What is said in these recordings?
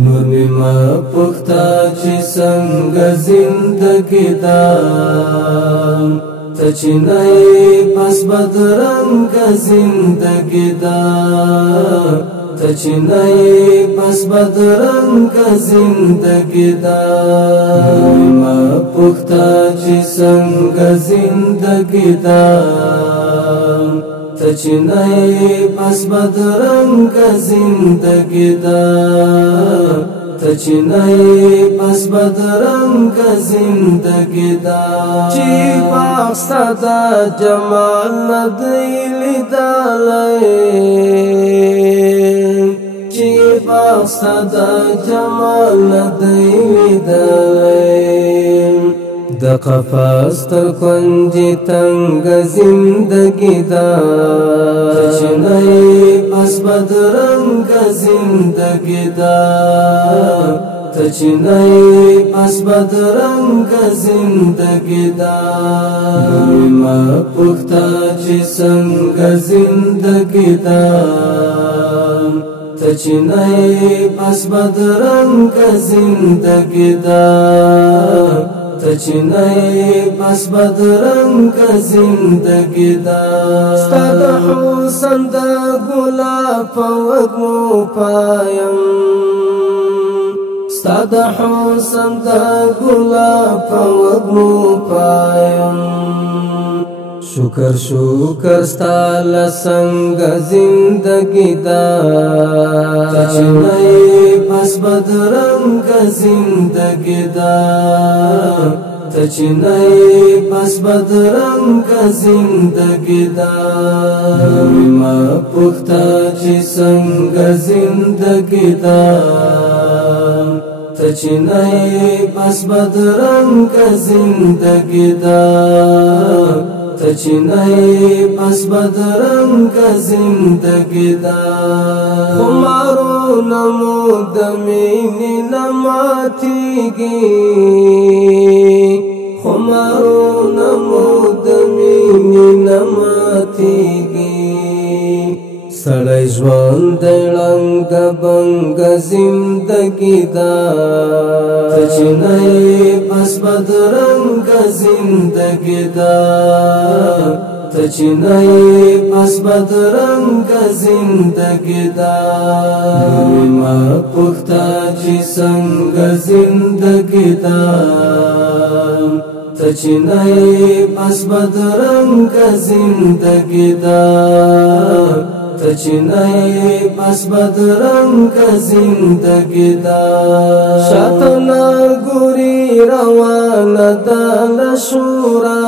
نور می ما پختا چې څنګه زندګی دا ته چې نه پس بدرنګ زندګی دا ته چې نه پس بدرنګ زندګی دا نور می ما پختا چې څنګه زندګی دا ته چې نه پس بدرنګ زندګی دا ته چې نه پس بدرنګ زندګی دا چې باغستا د جمال نه دی لیدلی چې باغستا د جمال نه دی لیدلی د قفس تر کنجی تنگ زندگی دا ته چې نه پس بدرنګ زندگی دا ته چې نه پس بدرنګ زندگی دا نور ما پختا چې څنګه زندگی دا ته چې نه پس بدرنګ زندگی دا ته چې نه پس بدرنګ زندگی دا ستا د حسن د ګلاب په وږمو پایم ستا د حسن د ګلاب په وږمو پایم شکر شکر ستا له څنګه زندگی دا ته چې نه پس بدرنګ زندگی دا ته چې نه پس بدرنګ زندگی دا نور ما پختا چې څنګه زندگی دا ته چې نه پس بدرنګ زندگی دا ته چې نه پس بدرنګ زندگی دا خمارونه مو د مینې نه ماتېږي خمارونه مو د مینې نه ماتېږي سړی ژوند د ړنګ بنګ زندگی دا ته چې نه پس بدرنګ زندگی دا ته چې نه پس بدرنګ زندگی دا نور ما پختا چې څنګه زندگی دا ته چې نه پس بدرنګ زندگی دا ته چې نه پس بدرنګ زندگی دا شاته نه ګوري روانه ده له شوره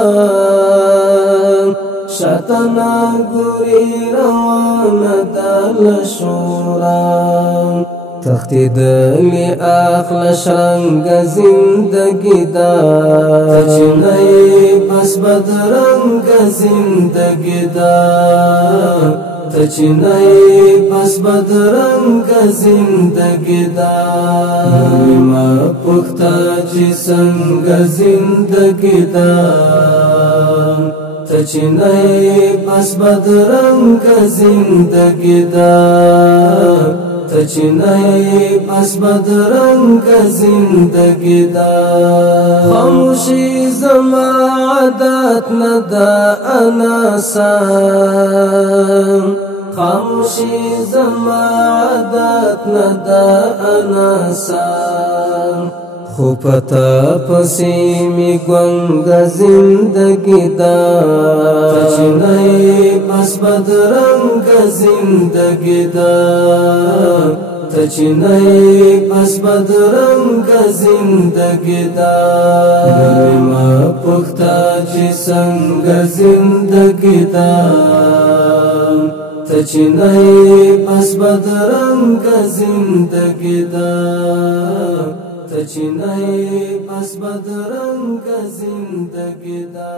شاته نه ګوري روانه ده له شوره تښتېدلې اخله شرنګ زندگی دا ته چې نه پس بدرنګ زندگی دا ته چې نه پس بدرنګ زندگی دا نور ما پختا چې څنګه زندگی دا ته چې نه پس بدرنګ زندگی دا ته چې نه پس بدرنګ زندگی دا خاموشي زما عادت نه ده اناسه خاموشي زما عادت نه ده اناسه خو پتا پسې می ګونګ زندگی دا ته چې نه پس بدرنګ زندگی دا ته چې نه پس بدرنګ زندگی دا نور ما پختا چې څنګه زندگی دا ته چې نه پس بدرنګ زندگی دا ته چې نه پس بدرنګ زندگی دا